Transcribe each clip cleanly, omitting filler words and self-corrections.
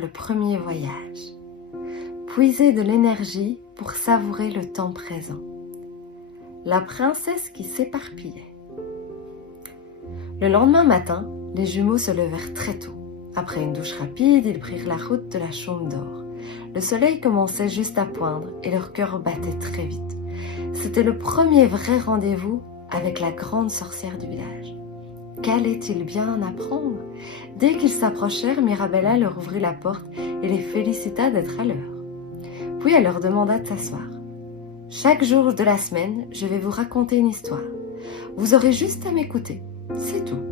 le premier voyage. Puiser de l'énergie pour savourer le temps présent. La princesse qui s'éparpillait. Le lendemain matin, les jumeaux se levèrent très tôt. Après une douche rapide, ils prirent la route de la Chaume d'Or. Le soleil commençait juste à poindre et leur cœur battait très vite. C'était le premier vrai rendez-vous avec la grande sorcière du village. Qu'allait-il bien apprendre? Dès qu'ils s'approchèrent, Mirabella leur ouvrit la porte et les félicita d'être à l'heure. Puis elle leur demanda de s'asseoir. « Chaque jour de la semaine, je vais vous raconter une histoire. Vous aurez juste à m'écouter, c'est tout.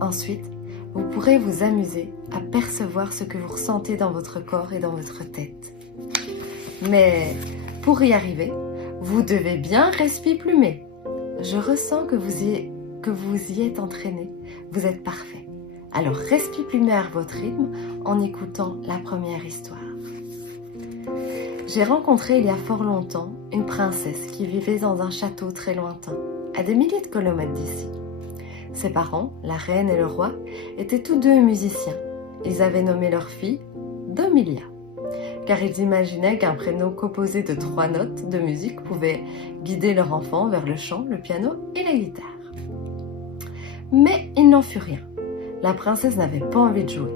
Ensuite, vous pourrez vous amuser à percevoir ce que vous ressentez dans votre corps et dans votre tête. Mais pour y arriver, vous devez bien respirer plumer. Je ressens que vous y êtes entraîné. Vous êtes parfait. Alors respire plumer à votre rythme en écoutant la première histoire. J'ai rencontré il y a fort longtemps une princesse qui vivait dans un château très lointain, à des milliers de kilomètres d'ici. Ses parents, la reine et le roi, étaient tous deux musiciens. Ils avaient nommé leur fille Domilia, car ils imaginaient qu'un prénom composé de 3 notes de musique pouvait guider leur enfant vers le chant, le piano et la guitare. Mais il n'en fut rien. La princesse n'avait pas envie de jouer.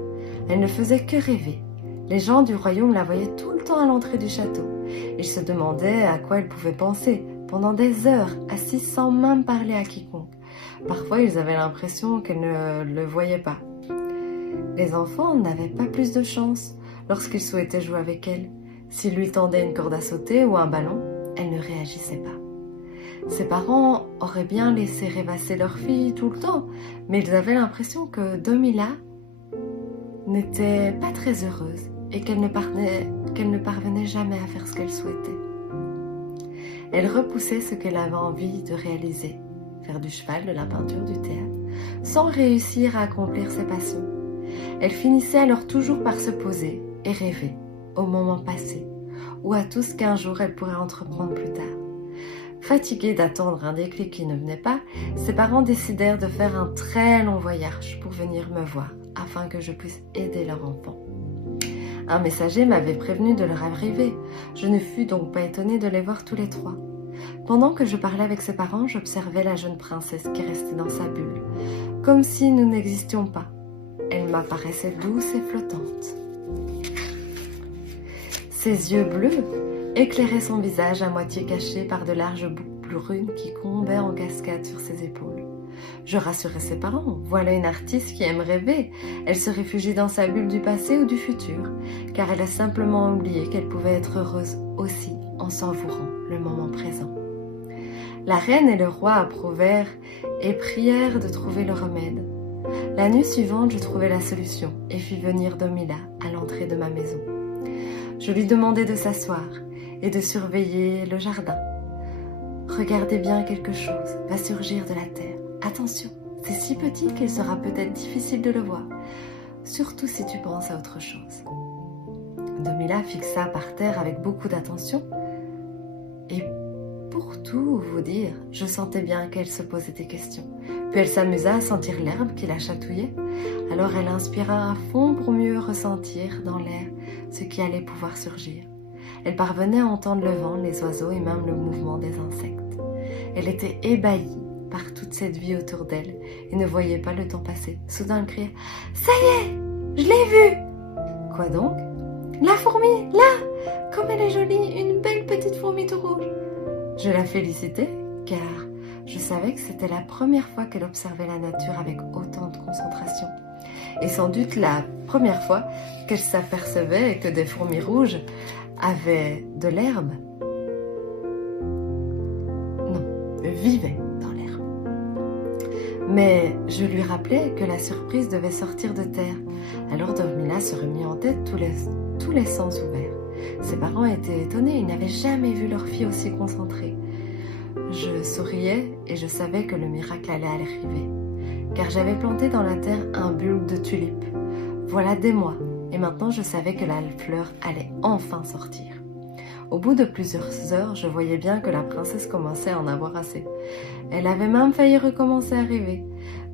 Elle ne faisait que rêver. Les gens du royaume la voyaient tout le temps à l'entrée du château. Ils se demandaient à quoi elle pouvait penser pendant des heures, assise sans même parler à quiconque. Parfois, ils avaient l'impression qu'elle ne le voyait pas. Les enfants n'avaient pas plus de chance lorsqu'ils souhaitaient jouer avec elle. S'ils lui tendaient une corde à sauter ou un ballon, elle ne réagissait pas. Ses parents auraient bien laissé rêvasser leur fille tout le temps, mais ils avaient l'impression que Domila n'était pas très heureuse et qu'elle ne parvenait jamais à faire ce qu'elle souhaitait. Elle repoussait ce qu'elle avait envie de réaliser, faire du cheval, de la peinture, du théâtre, sans réussir à accomplir ses passions. Elle finissait alors toujours par se poser et rêver au moment passé, ou à tout ce qu'un jour elle pourrait entreprendre plus tard. Fatiguée d'attendre un déclic qui ne venait pas, ses parents décidèrent de faire un très long voyage pour venir me voir, afin que je puisse aider leur enfant. Un messager m'avait prévenu de leur arrivée. Je ne fus donc pas étonnée de les voir tous les 3. Pendant que je parlais avec ses parents, j'observais la jeune princesse qui restait dans sa bulle, comme si nous n'existions pas. Elle m'apparaissait douce et flottante. Ses yeux bleus éclairaient son visage à moitié caché par de larges boucles brunes qui tombaient en cascade sur ses épaules. Je rassurais ses parents. Voilà une artiste qui aime rêver. Elle se réfugie dans sa bulle du passé ou du futur, car elle a simplement oublié qu'elle pouvait être heureuse aussi en savourant le moment présent. La reine et le roi approuvèrent et prièrent de trouver le remède. La nuit suivante, je trouvai la solution et fis venir Domila à l'entrée de ma maison. Je lui demandai de s'asseoir et de surveiller le jardin. Regardez bien, quelque chose va surgir de la terre. Attention, c'est si petit qu'il sera peut-être difficile de le voir, surtout si tu penses à autre chose. Domila fixa par terre avec beaucoup d'attention et pour tout vous dire, je sentais bien qu'elle se posait des questions. Puis elle s'amusa à sentir l'herbe qui la chatouillait. Alors elle inspira à fond pour mieux ressentir dans l'air ce qui allait pouvoir surgir. Elle parvenait à entendre le vent, les oiseaux et même le mouvement des insectes. Elle était ébahie par toute cette vie autour d'elle et ne voyait pas le temps passer. Soudain elle cria « Ça y est, je l'ai vue !» « Quoi donc ?»« La fourmi, là, comme elle est jolie, une belle petite fourmi tout rouge. » Je la félicitai car je savais que c'était la première fois qu'elle observait la nature avec autant de concentration. Et sans doute la première fois qu'elle s'apercevait que des fourmis rouges avaient de l'herbe. Non, vivaient dans l'herbe. Mais je lui rappelais que la surprise devait sortir de terre. Alors Domila se remit en tête tous les sens ouverts. Ses parents étaient étonnés, ils n'avaient jamais vu leur fille aussi concentrée. Je souriais et je savais que le miracle allait arriver, car j'avais planté dans la terre un bulbe de tulipe. Voilà des mois, et maintenant je savais que la fleur allait enfin sortir. Au bout de plusieurs heures, je voyais bien que la princesse commençait à en avoir assez. Elle avait même failli recommencer à rêver,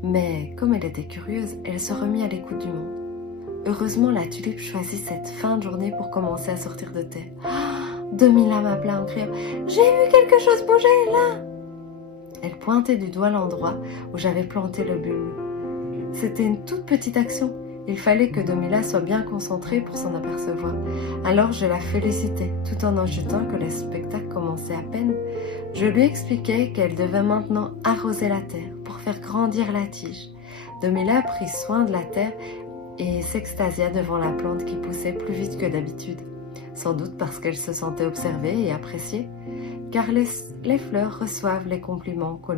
mais comme elle était curieuse, elle se remit à l'écoute du monde. Heureusement, la tulipe choisit cette fin de journée pour commencer à sortir de terre. Domila m'appela en criant « J'ai vu quelque chose bouger là !» Elle pointait du doigt l'endroit où j'avais planté le bulbe. C'était une toute petite action. Il fallait que Domila soit bien concentrée pour s'en apercevoir. Alors je la félicitais, tout en ajoutant que le spectacle commençait à peine. Je lui expliquais qu'elle devait maintenant arroser la terre pour faire grandir la tige. Domila prit soin de la terre et s'extasia devant la plante qui poussait plus vite que d'habitude. Sans doute parce qu'elle se sentait observée et appréciée, car les fleurs reçoivent les compliments qu'on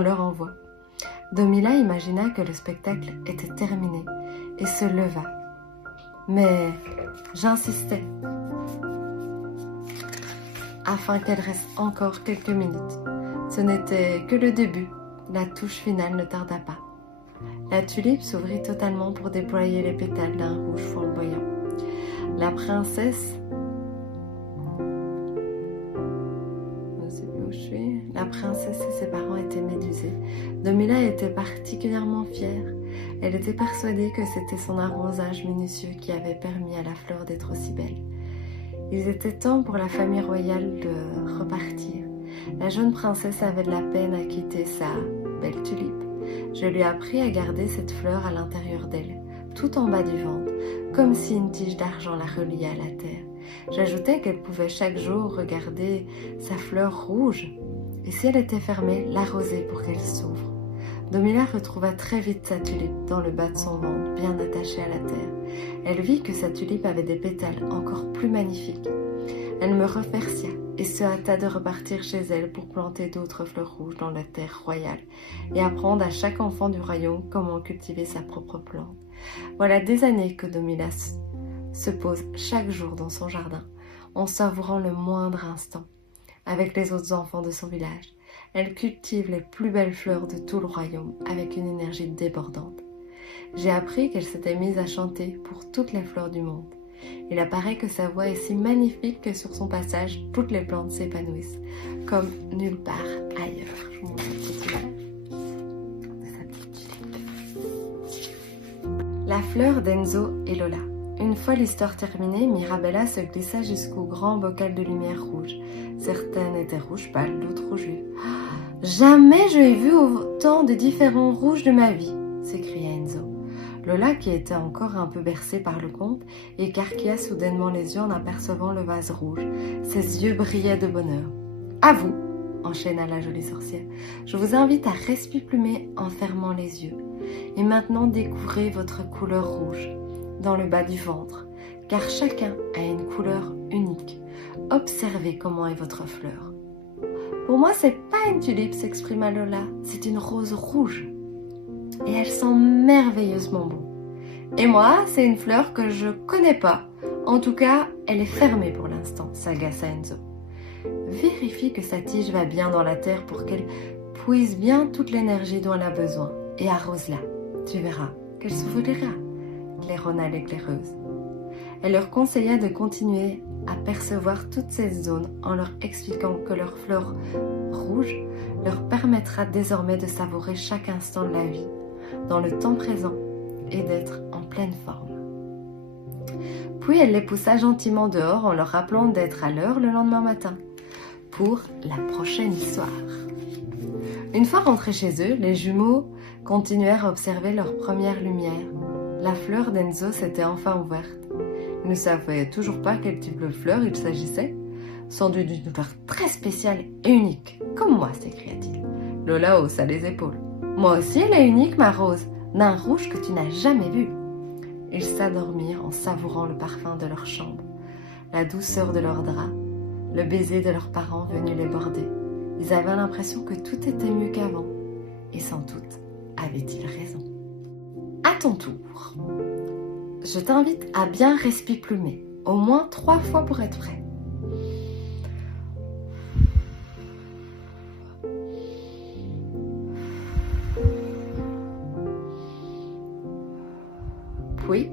leur envoie. Domila imagina que le spectacle était terminé et se leva. Mais j'insistais afin qu'elle reste encore quelques minutes. Ce n'était que le début, la touche finale ne tarda pas. La tulipe s'ouvrit totalement pour déployer les pétales d'un rouge flamboyant. La princesse et ses parents étaient médusés. Domila était particulièrement fière. Elle était persuadée que c'était son arrosage minutieux qui avait permis à la fleur d'être aussi belle. Il était temps pour la famille royale de repartir. La jeune princesse avait de la peine à quitter sa belle tulipe. Je lui ai appris à garder cette fleur à l'intérieur d'elle, tout en bas du ventre, comme si une tige d'argent la reliait à la terre. J'ajoutais qu'elle pouvait chaque jour regarder sa fleur rouge et si elle était fermée, l'arroser pour qu'elle s'ouvre. Domila retrouva très vite sa tulipe dans le bas de son ventre, bien attachée à la terre. Elle vit que sa tulipe avait des pétales encore plus magnifiques. Elle me remercia et se hâta de repartir chez elle pour planter d'autres fleurs rouges dans la terre royale et apprendre à chaque enfant du royaume comment cultiver sa propre plante. Voilà des années que Domila se pose chaque jour dans son jardin, en savourant le moindre instant. Avec les autres enfants de son village, elle cultive les plus belles fleurs de tout le royaume avec une énergie débordante. J'ai appris qu'elle s'était mise à chanter pour toutes les fleurs du monde. Il apparaît que sa voix est si magnifique que sur son passage, toutes les plantes s'épanouissent, comme nulle part ailleurs. Je vous montre un petit image de sa petite tulipe. La fleur d'Enzo et Lola. Une fois l'histoire terminée, Mirabella se glissa jusqu'au grand bocal de lumière rouge. Certaines étaient rouges pâles, d'autres rouges vifs. « Jamais je n'ai vu autant de différents rouges de ma vie !» s'écria Enzo. Lola, qui était encore un peu bercée par le conte, écarquilla soudainement les yeux en apercevant le vase rouge. Ses yeux brillaient de bonheur. « À vous !» enchaîna la jolie sorcière. « Je vous invite à respirer en fermant les yeux. Et maintenant découvrez votre couleur rouge dans le bas du ventre, car chacun a une couleur unique. Observez comment est votre fleur. »« Pour moi, c'est pas une tulipe, s'exprima Lola, c'est une rose rouge. Et elle sent merveilleusement bon. Et moi, c'est une fleur que je connais pas. En tout cas, elle est fermée pour l'instant, s'agaça Enzo. Vérifie que sa tige va bien dans la terre pour qu'elle puise bien toute l'énergie dont elle a besoin et arrose-la. Tu verras qu'elle s'ouvrira, claironna l'éclaireuse. Elle leur conseilla de continuer à percevoir toutes ces zones en leur expliquant que leur fleur rouge leur permettra désormais de savourer chaque instant de la vie, dans le temps présent et d'être en pleine forme. Puis elle les poussa gentiment dehors en leur rappelant d'être à l'heure le lendemain matin pour la prochaine histoire. Une fois rentrés chez eux, les jumeaux continuèrent à observer leur première lumière. La fleur d'Enzo s'était enfin ouverte. Ils ne savaient toujours pas quel type de fleur il s'agissait. Sans doute d'une fleur très spéciale et unique, comme moi, s'écria-t-il. Lola haussa les épaules. Moi aussi, elle est unique, ma rose, d'un rouge que tu n'as jamais vu. Ils s'endormirent en savourant le parfum de leur chambre, la douceur de leurs draps, le baiser de leurs parents venus les border. Ils avaient l'impression que tout était mieux qu'avant. Et sans doute, avaient-ils raison. À ton tour. Je t'invite à bien respirer, au moins 3 fois pour être prêt. Puis,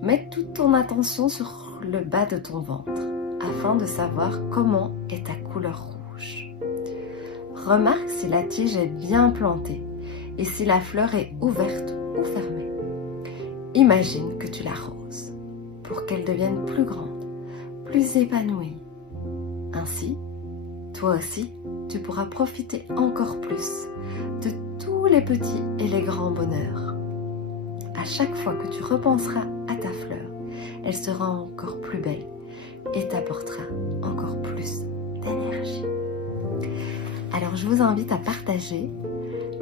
mets toute ton attention sur le bas de ton ventre, afin de savoir comment est ta couleur rouge. Remarque si la tige est bien plantée et si la fleur est ouverte ou fermée. imagine que tu l'arroses pour qu'elle devienne plus grande, plus épanouie. Ainsi, toi aussi, tu pourras profiter encore plus de tous les petits et les grands bonheurs. À chaque fois que tu repenseras à ta fleur, elle sera encore plus belle et t'apportera encore plus d'énergie. Alors je vous invite à partager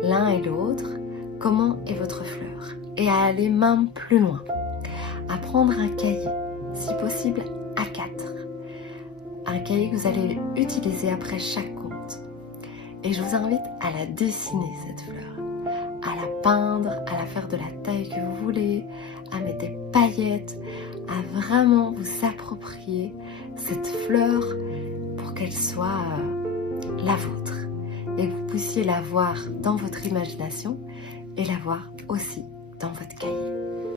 l'un et l'autre comment est votre fleur et à aller même plus loin, à prendre un cahier, si possible A4, un cahier que vous allez utiliser après chaque conte. Et je vous invite à la dessiner cette fleur, à la peindre, à la faire de la taille que vous voulez, à mettre des paillettes, à vraiment vous approprier cette fleur pour qu'elle soit la vôtre et que vous puissiez la voir dans votre imagination et la voir aussi dans votre cahier.